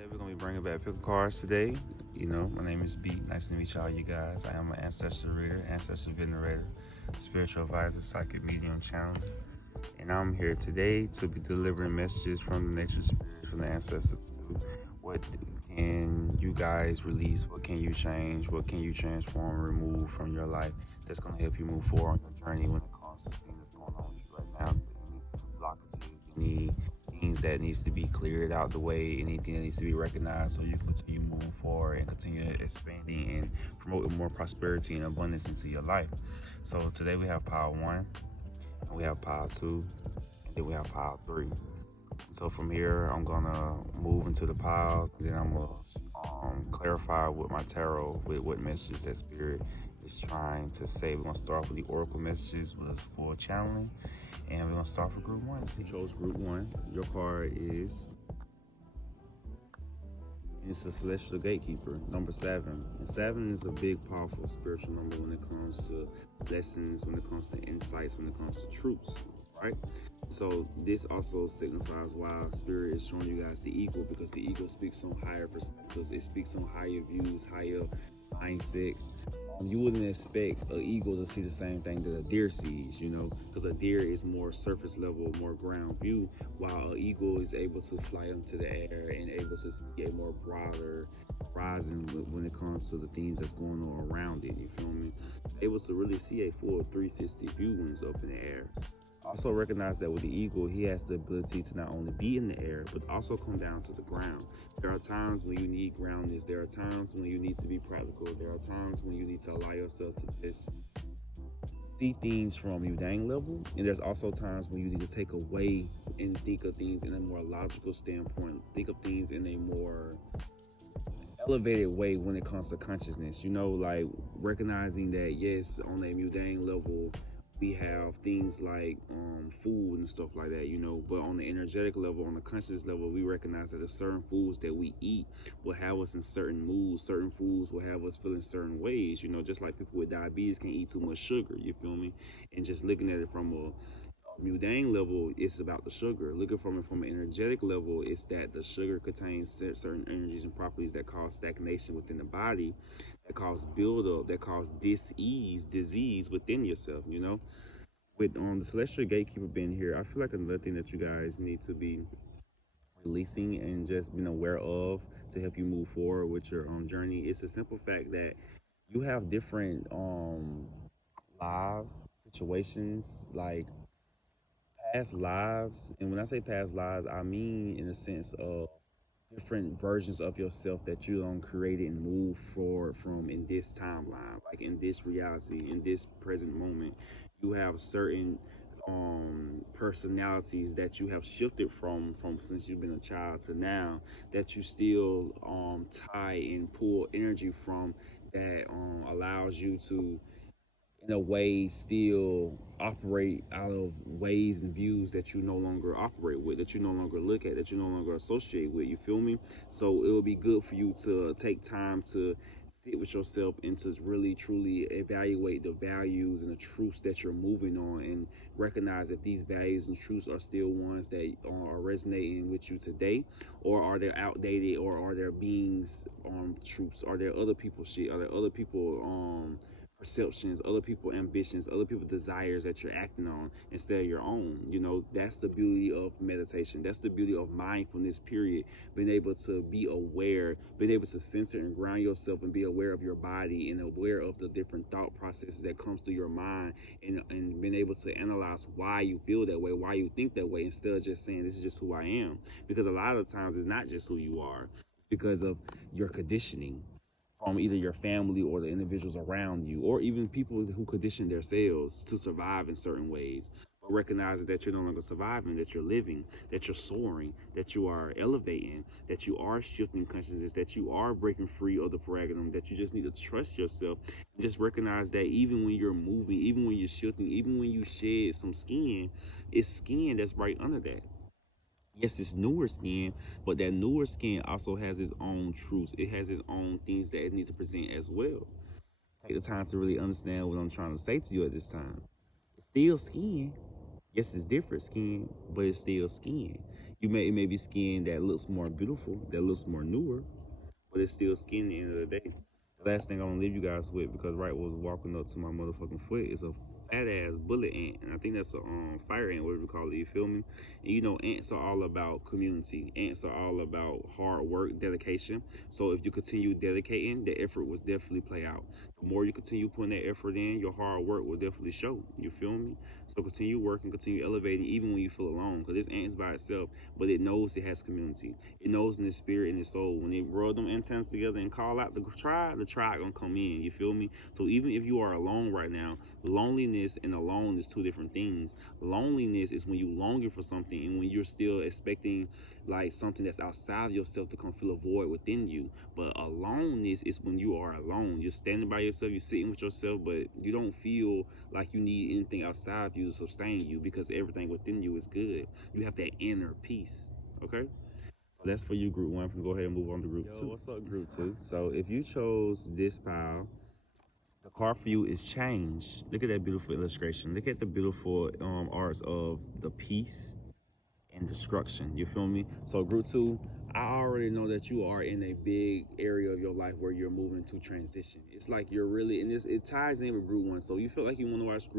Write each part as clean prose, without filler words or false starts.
Today we're gonna be bringing back pickle cards today. My name is Bee. Nice to meet y'all, you guys. I am an ancestral reader, ancestral venerator, spiritual advisor, psychic medium channel, and I'm here today to be delivering messages from the nature spirits, from the ancestors. To what can you guys release? What can you change? What can you transform, remove from your life that's gonna help you move forward on your journey when it comes to things that's going on with you right now? To any blockages, any things that needs to be cleared out the way, anything that needs to be recognized, so you continue moving forward and continue expanding and promoting more prosperity and abundance into your life. So today we have pile 1, and we have pile 2, and then we have pile 3. So from here, I'm gonna move into the piles, and then I'm gonna clarify with my tarot with what messages that spirit is trying to say. We're gonna start off with the oracle messages with a full channeling, and we're gonna start for group 1. So you chose group 1. Your card is, it's a celestial gatekeeper, number 7. And 7 is a big, powerful spiritual number when it comes to lessons, when it comes to insights, when it comes to truths, right? So this also signifies why spirit is showing you guys the ego, because the ego speaks on higher perspectives. It speaks on higher views, higher mindsets. You wouldn't expect an eagle to see the same thing that a deer sees, because a deer is more surface level, more ground view, while an eagle is able to fly into the air and able to see a more broader horizon when it comes to the things that's going on around it. You feel me? Able to really see a full 360 view when it's up in the air. Also recognize that with the eagle, he has the ability to not only be in the air, but also come down to the ground. There are times when you need groundness. There are times when you need to be practical. There are times when you need to allow yourself to just see things from your dang level. And there's also times when you need to take away and think of things in a more logical standpoint. Think of things in a more elevated way when it comes to consciousness. Like recognizing that, yes, on a mundane level, we have things like food and stuff like that, but on the energetic level, on the conscious level, we recognize that there's certain foods that we eat will have us in certain moods. Certain foods will have us feeling certain ways, just like people with diabetes can't eat too much sugar, you feel me? And just looking at it from a mundane level, it's about the sugar. Looking from it from an energetic level, it's that the sugar contains certain energies and properties that cause stagnation within the body, that cause buildup, that cause disease within yourself, With the celestial gatekeeper being here, I feel like another thing that you guys need to be releasing and just being aware of to help you move forward with your own journey. It's a simple fact that you have different lives, situations, like past lives. And when I say past lives, I mean in the sense of different versions of yourself that you created and move forward from in this timeline, like in this reality, in this present moment. You have certain personalities that you have shifted from since you've been a child to now, that you still tie and pull energy from, that allows you to in a way still operate out of ways and views that you no longer operate with, that you no longer look at, that you no longer associate with, you feel me? So it would be good for you to take time to sit with yourself and to really truly evaluate the values and the truths that you're moving on, and recognize that these values and truths are still ones that are resonating with you today, or are they outdated, or are there beings truths, are there other people's shit, are there other people perceptions, other people ambitions, other people desires that you're acting on instead of your own. That's the beauty of meditation. That's the beauty of mindfulness, period. Being able to be aware, being able to center and ground yourself and be aware of your body and aware of the different thought processes that comes through your mind, and being able to analyze why you feel that way, why you think that way, instead of just saying this is just who I am. Because a lot of times it's not just who you are. It's because of your conditioning from either your family or the individuals around you, or even people who condition themselves to survive in certain ways. But recognizing that you're no longer surviving, that you're living, that you're soaring, that you are elevating, that you are shifting consciousness, that you are breaking free of the paradigm, that you just need to trust yourself. And just recognize that even when you're moving, even when you're shifting, even when you shed some skin, it's skin that's right under that. Yes, it's newer skin, but that newer skin also has its own truths. It has its own things that it needs to present as well. Take the time to really understand what I'm trying to say to you at this time. It's still skin. Yes, it's different skin, but it's still skin. It may be skin that looks more beautiful, that looks more newer, but it's still skin at the end of the day. The last thing I want to leave you guys with, because right was walking up to my motherfucking foot, is a fat ass bullet ant, and I think that's a fire ant, whatever you call it. You feel me? And you know, ants are all about community. Ants are all about hard work, dedication. So if you continue dedicating, the effort will definitely play out. The more you continue putting that effort in, your hard work will definitely show. You feel me? So continue working, continue elevating, even when you feel alone. Because this ant is by itself, but it knows it has community. It knows in its spirit and its soul. When they roll them antennas together and call out the tribe gonna come in. You feel me? So even if you are alone right now, loneliness and alone is two different things. Loneliness is when you're longing for something and when you're still expecting like something that's outside of yourself to come fill a void within you. But aloneness is when you are alone. You're standing by yourself, you're sitting with yourself, but you don't feel like you need anything outside of you to sustain you because everything within you is good. You have that inner peace. Okay? So that's for you, group one. I'm gonna go ahead and move on to group two. What's up, group two? So if you chose this pile, the card for you is change. Look at that beautiful illustration. Look at the beautiful arts of the peace and destruction. You feel me? So group two, I already know that you are in a big area of your life where you're moving to transition. It's like you're really, and it ties in with group one. So you feel like you want to watch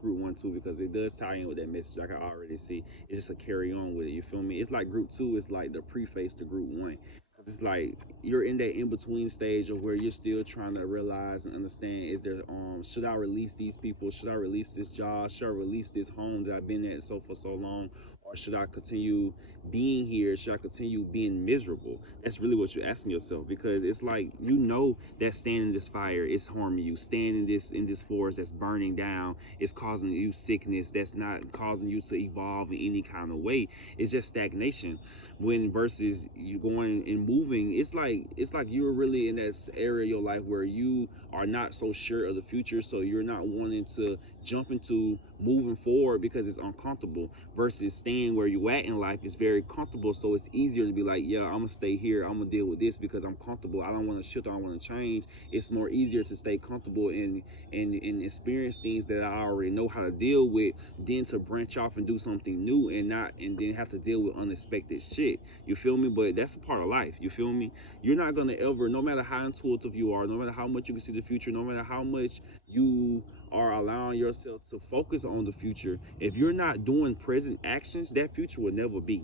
group one too, because it does tie in with that message. I can already see. It's just a carry on with it. You feel me? It's like group two is like the preface to group one. It's like you're in that in-between stage of where you're still trying to realize and understand, is there should I release these people? Should I release this job? Should I release this home that I've been at for so long? Or should I continue being here? Should I continue being miserable? That's really what you're asking yourself, because it's like, you know that staying in this fire is harming you. Staying in this forest that's burning down is causing you sickness. That's not causing you to evolve in any kind of way. It's just stagnation. When versus you going and moving, it's like you're really in that area of your life where you are not so sure of the future, so you're not wanting to jump into moving forward because it's uncomfortable, versus staying where you at in life is very comfortable, so it's easier to be like, yeah, I'm gonna stay here, I'm gonna deal with this because I'm comfortable, I don't want to shift, I don't want to change. It's more easier to stay comfortable and experience things that I already know how to deal with than to branch off and do something new and then have to deal with unexpected shit. You feel me? But that's a part of life. You feel me? You're not gonna ever, no matter how intuitive you are, no matter how much you can see the future, no matter how much you are allowing yourself to focus on the future, if you're not doing present actions, that future will never be.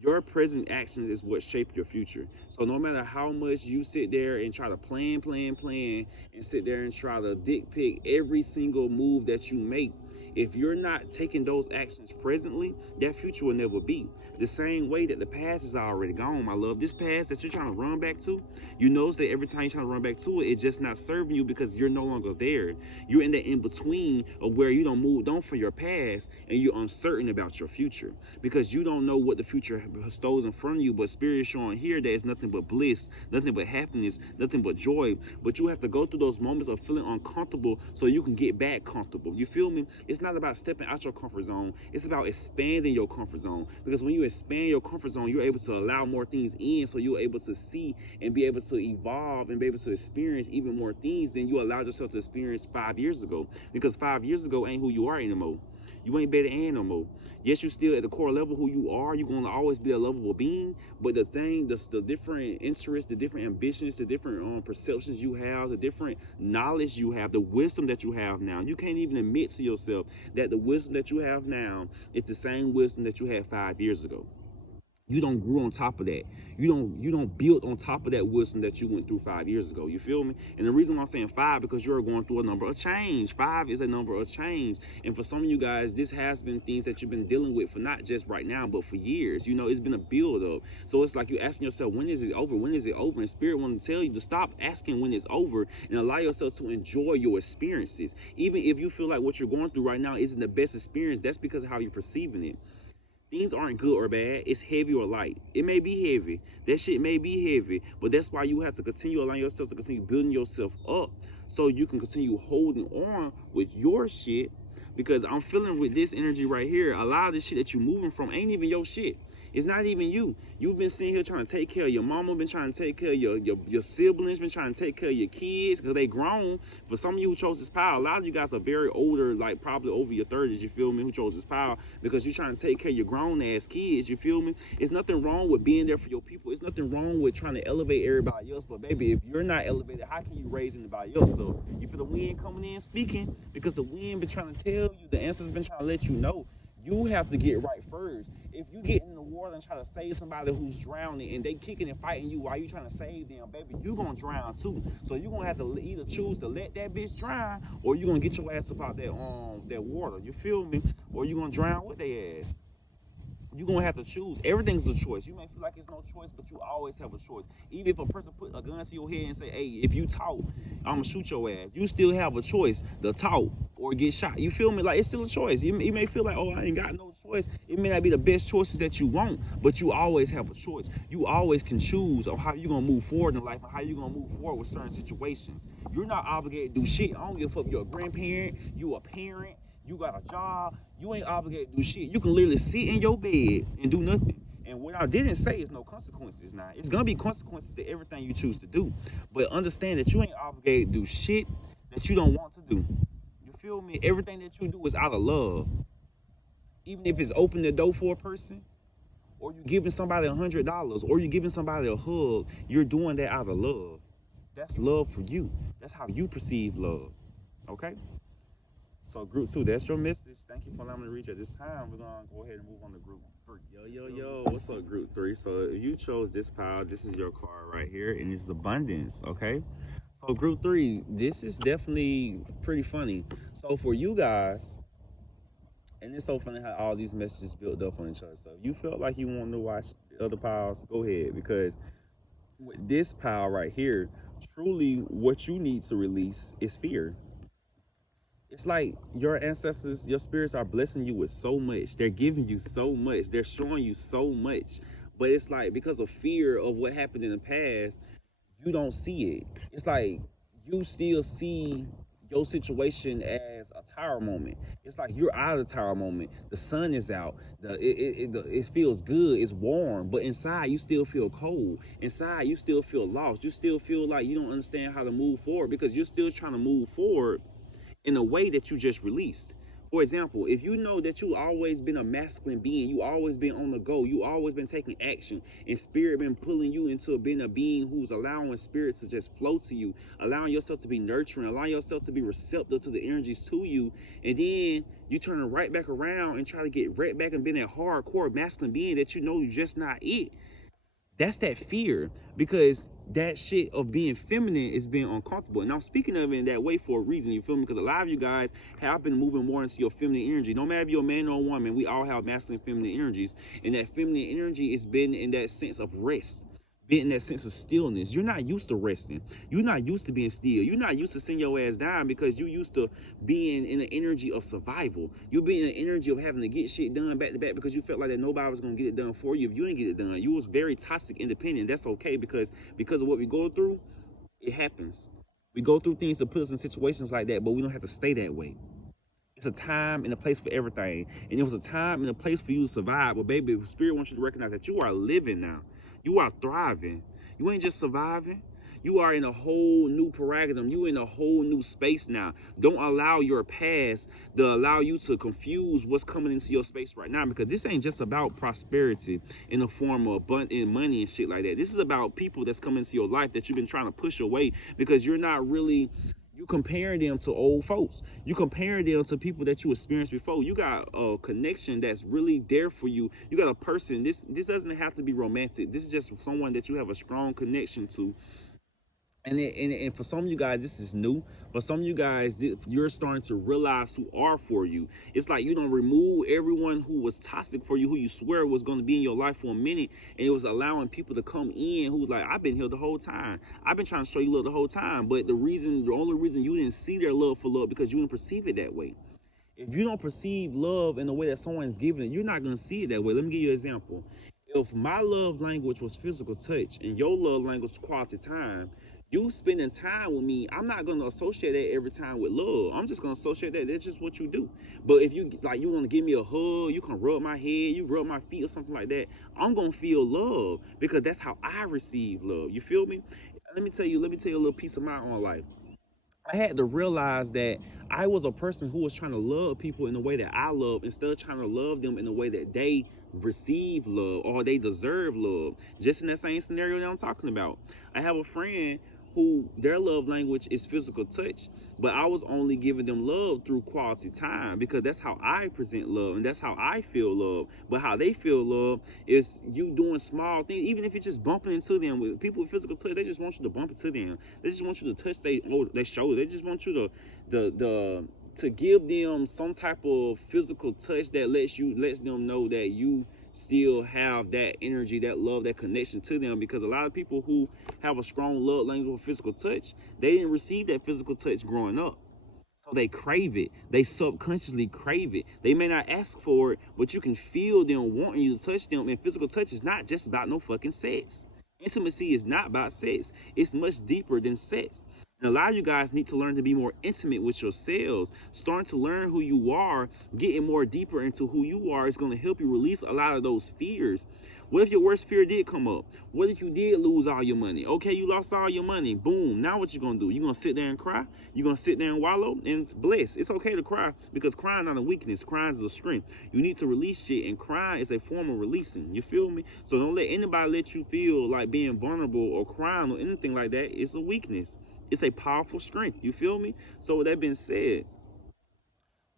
Your present actions is what shape your future. So no matter how much you sit there and try to plan, and sit there and try to dick pick every single move that you make, if you're not taking those actions presently, that future will never be. The same way that the past is already gone, my love. This past that you're trying to run back to, you notice that every time you're trying to run back to it, it's just not serving you because you're no longer there. You're in the in-between of where you don't move on from your past and you're uncertain about your future because you don't know what the future bestows in front of you, but Spirit is showing here that it's nothing but bliss, nothing but happiness, nothing but joy. But you have to go through those moments of feeling uncomfortable so you can get back comfortable. You feel me? It's not about stepping out your comfort zone. It's about expanding your comfort zone, because when you expand your comfort zone, you're able to allow more things in, so you're able to see and be able to evolve and be able to experience even more things than you allowed yourself to experience 5 years ago, because 5 years ago ain't who you are anymore. You ain't better and no more. Yes, you're still at the core level who you are. You're going to always be a lovable being. But the different interests, the different ambitions, the different perceptions you have, the different knowledge you have, the wisdom that you have now. You can't even admit to yourself that the wisdom that you have now is the same wisdom that you had 5 years ago. You don't grow on top of that. You don't build on top of that wisdom that you went through 5 years ago. You feel me? And the reason I'm saying 5, because you're going through a number of change. 5 is a number of change. And for some of you guys, this has been things that you've been dealing with for not just right now, but for years. You know, it's been a build up. So it's like you're asking yourself, when is it over? When is it over? And Spirit wants to tell you to stop asking when it's over and allow yourself to enjoy your experiences. Even if you feel like what you're going through right now isn't the best experience, that's because of how you're perceiving it. Things aren't good or bad. It's heavy or light. It may be heavy. That shit may be heavy. But that's why you have to continue allowing yourself to continue building yourself up so you can continue holding on with your shit. Because I'm feeling with this energy right here, a lot of this shit that you're moving from ain't even your shit. It's not even you. You've been sitting here trying to take care of your mama, been trying to take care of your siblings, been trying to take care of your kids because they grown. For some of you who chose this power, a lot of you guys are very older, like probably over your 30s, you feel me, who chose this power because you're trying to take care of your grown ass kids, you feel me? It's nothing wrong with being there for your people. It's nothing wrong with trying to elevate everybody else. But baby, if you're not elevated, how can you raise anybody else? So you feel the wind coming in speaking because the wind been trying to tell you, the ancestors been trying to let you know, you have to get right first. If you get in the water and try to save somebody who's drowning and they kicking and fighting you while you trying to save them, baby, you gonna drown too. So you gonna have to either choose to let that bitch drown or you gonna get your ass up out that water. You feel me? Or you gonna drown with their ass. You're gonna have to choose. Everything's a choice. You may feel like it's no choice, but you always have a choice. Even if a person put a gun to your head and say, hey, if you talk, I'm gonna shoot your ass, you still have a choice to talk or get shot. You feel me? Like, it's still a choice. You may feel like, oh, I ain't got no choice. It may not be the best choices that you want, but you always have a choice. You always can choose on how you're gonna move forward in life and how you're gonna move forward with certain situations. You're not obligated to do shit. I don't give a fuck if you're a grandparent, you a parent, you got a job, you ain't obligated to do shit. You can literally sit in your bed and do nothing. And what I didn't say is no consequences now. It's gonna be consequences to everything you choose to do. But understand that you ain't obligated to do shit that you don't want to do. You feel me? Everything that you do is out of love. Even if it's opening the door for a person, or you giving somebody $100, or you giving somebody a hug, you're doing that out of love. That's love for you. That's how you perceive love. Okay? So group 2, that's your message. Thank you for allowing me to reach at this time. We're gonna go ahead and move on to group 3. Yo, what's up, group 3? So if you chose this pile, this is your card right here, and it's abundance, okay? So group 3, this is definitely pretty funny. So for you guys, and it's so funny how all these messages built up on each other. So if you felt like you wanted to watch the other piles, go ahead, because with this pile right here, truly what you need to release is fear. It's like your ancestors, your spirits are blessing you with so much. They're giving you so much. They're showing you so much. But it's like because of fear of what happened in the past, you don't see it. It's like you still see your situation as a tower moment. It's like you're out of the tower moment. The sun is out. It feels good. It's warm. But inside, you still feel cold. Inside, you still feel lost. You still feel like you don't understand how to move forward because you're still trying to move forward in a way that you just released. For example, if you know that you always been a masculine being, you always been on the go, you always been taking action, and spirit been pulling you into being a being who's allowing spirit to just flow to you, allowing yourself to be nurturing, allowing yourself to be receptive to the energies to you, and then you turn right back around and try to get right back and being that hardcore masculine being that you know you're just not it. That's that fear, because that shit of being feminine is being uncomfortable. And I'm speaking of it in that way for a reason, you feel me? Because a lot of you guys have been moving more into your feminine energy. No matter if you're a man or a woman, we all have masculine and feminine energies. And that feminine energy is been in that sense of rest, being in that sense of stillness. You're not used to resting. You're not used to being still. You're not used to sitting your ass down because you're used to being in the energy of survival. You're being in the energy of having to get shit done back to back because you felt like that nobody was going to get it done for you. If you didn't get it done, you was very toxic independent. That's okay because of what we go through, it happens. We go through things to put us in situations like that, but we don't have to stay that way. It's a time and a place for everything. And it was a time and a place for you to survive. But baby, Spirit wants you to recognize that you are living now. You are thriving. You ain't just surviving. You are in a whole new paradigm. You in a whole new space now. Don't allow your past to allow you to confuse what's coming into your space right now, because this ain't just about prosperity in the form of abundant money and shit like that. This is about people that's coming into your life that you've been trying to push away because you're not really, you comparing them to old folks. You comparing them to people that you experienced before. You got a connection that's really there for you. You got a person. This doesn't have to be romantic. This is just someone that you have a strong connection to. And for some of you guys, this is new. For some of you guys, you're starting to realize who are for you. It's like you don't remove everyone who was toxic for you, who you swear was going to be in your life for a minute, and it was allowing people to come in who was like, I've been here the whole time. I've been trying to show you love the whole time. But the only reason you didn't see their love for love because you didn't perceive it that way. If you don't perceive love in the way that someone's giving it, you're not going to see it that way. Let me give you an example. If my love language was physical touch and your love language was quality time, You spending time with me, I'm not gonna associate that every time with love. I'm just gonna associate that. That's just what you do. But if you like, you want to give me a hug, you can rub my head, you rub my feet or something like that. I'm gonna feel love because that's how I receive love. You feel me? Let me tell you a little piece of my own life. I had to realize that I was a person who was trying to love people in the way that I love instead of trying to love them in the way that they receive love or they deserve love. Just in that same scenario that I'm talking about. I have a friend who their love language is physical touch, but I was only giving them love through quality time because that's how I present love and that's how I feel love. But how they feel love is you doing small things, even if it's just bumping into them. With people with physical touch, they just want you to bump into them. They just want you to touch their shoulder. They just want you to give them some type of physical touch that lets them know that you still have that energy, that love, that connection to them. Because a lot of people who have a strong love language for physical touch, they didn't receive that physical touch growing up. So they crave it. They subconsciously crave it. They may not ask for it, but you can feel them wanting you to touch them. And physical touch is not just about no fucking sex. Intimacy is not about sex. It's much deeper than sex. And a lot of you guys need to learn to be more intimate with yourselves. Starting to learn who you are, getting more deeper into who you are is going to help you release a lot of those fears. What if your worst fear did come up? What if you did lose all your money? Okay, you lost all your money. Boom. Now what you gonna do? You gonna sit there and cry? You gonna sit there and wallow and bless? It's okay to cry because crying is not a weakness. Crying is a strength. You need to release shit, and crying is a form of releasing. You feel me? So don't let anybody let you feel like being vulnerable or crying or anything like that. It's a weakness. It's a powerful strength. You feel me? So with that being said,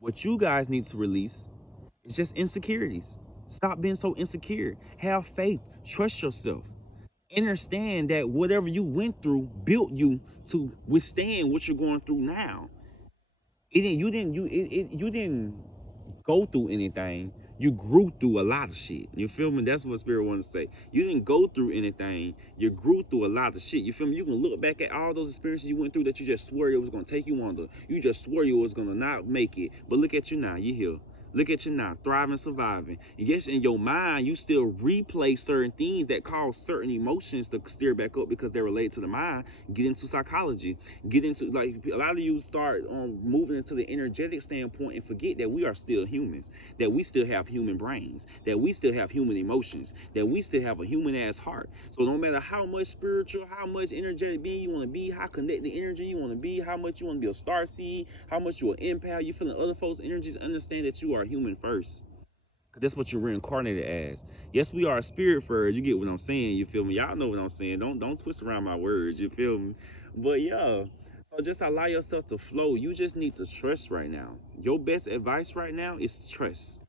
what you guys need to release is just insecurities. Stop being so insecure. Have faith. Trust yourself. Understand that whatever you went through built you to withstand what you're going through now. You didn't go through anything. You grew through a lot of shit. You feel me? That's what Spirit wants to say. You didn't go through anything. You grew through a lot of shit. You feel me? You can look back at all those experiences you went through that you just swore it was gonna take you under. You just swore you was gonna not make it. But look at you now. You here. Look at you now, thriving, surviving. And yes, in your mind, you still replay certain things that cause certain emotions to steer back up because they're related to the mind. Get into psychology. Get into, like, a lot of you start moving into the energetic standpoint and forget that we are still humans, that we still have human brains, that we still have human emotions, that we still have a human ass heart. So no matter how much spiritual, how much energetic being you want to be, how connected energy you want to be, how much you want to be a star seed, how much you are empath, you feeling other folks' energies, understand that you are human first. Cause that's what you're reincarnated as. Yes, we are a spirit first. You get what I'm saying? You feel me? Y'all know what I'm saying. Don't twist around my words. You feel me? But yeah. So just allow yourself to flow. You just need to trust right now. Your best advice right now is trust.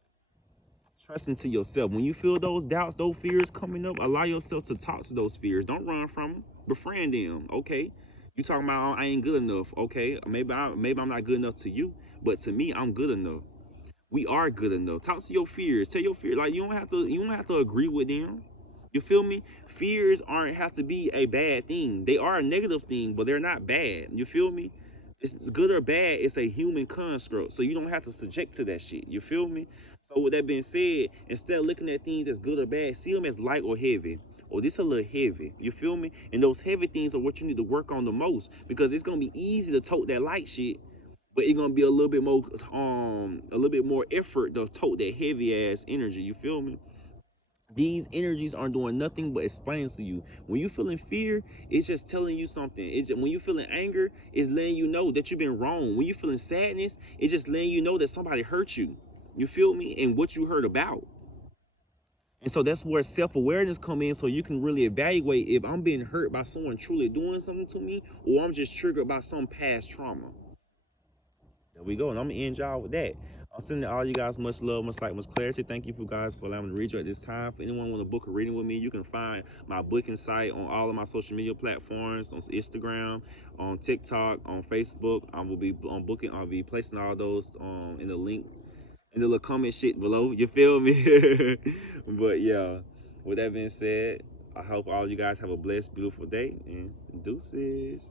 Trust into yourself. When you feel those doubts, those fears coming up, allow yourself to talk to those fears. Don't run from them. Befriend them. Okay. You talking about I ain't good enough. Okay. Maybe I'm not good enough to you, but to me, I'm good enough. We are good enough. Talk to your fears. Tell your fears. Like you don't have to agree with them. You feel me? Fears aren't have to be a bad thing. They are a negative thing, but they're not bad. You feel me? It's good or bad. It's a human construct, so you don't have to subject to that shit. You feel me? So with that being said, instead of looking at things as good or bad, see them as light or heavy. Or this a little heavy. You feel me? And those heavy things are what you need to work on the most because it's gonna be easy to tote that light shit, but it's gonna be a little bit more effort to tote that heavy ass energy. You feel me? These energies aren't doing nothing but explaining to you. When you feeling fear, it's just telling you something. When you feeling anger, it's letting you know that you've been wrong. When you feeling sadness, it's just letting you know that somebody hurt you. You feel me? And what you heard about. And so that's where self-awareness come in, so you can really evaluate if I'm being hurt by someone truly doing something to me, or I'm just triggered by some past trauma. There we go, and I'm gonna end y'all with that. I'm sending all you guys much love, much light, much clarity. Thank you for guys for allowing me to read you at this time. For anyone want to book a reading with me, you can find my booking site on all of my social media platforms, on Instagram, on TikTok, on Facebook. I will be on booking. I'll be placing all those in the link in the little comment shit below. You feel me? But yeah, with that being said, I hope all you guys have a blessed, beautiful day and deuces.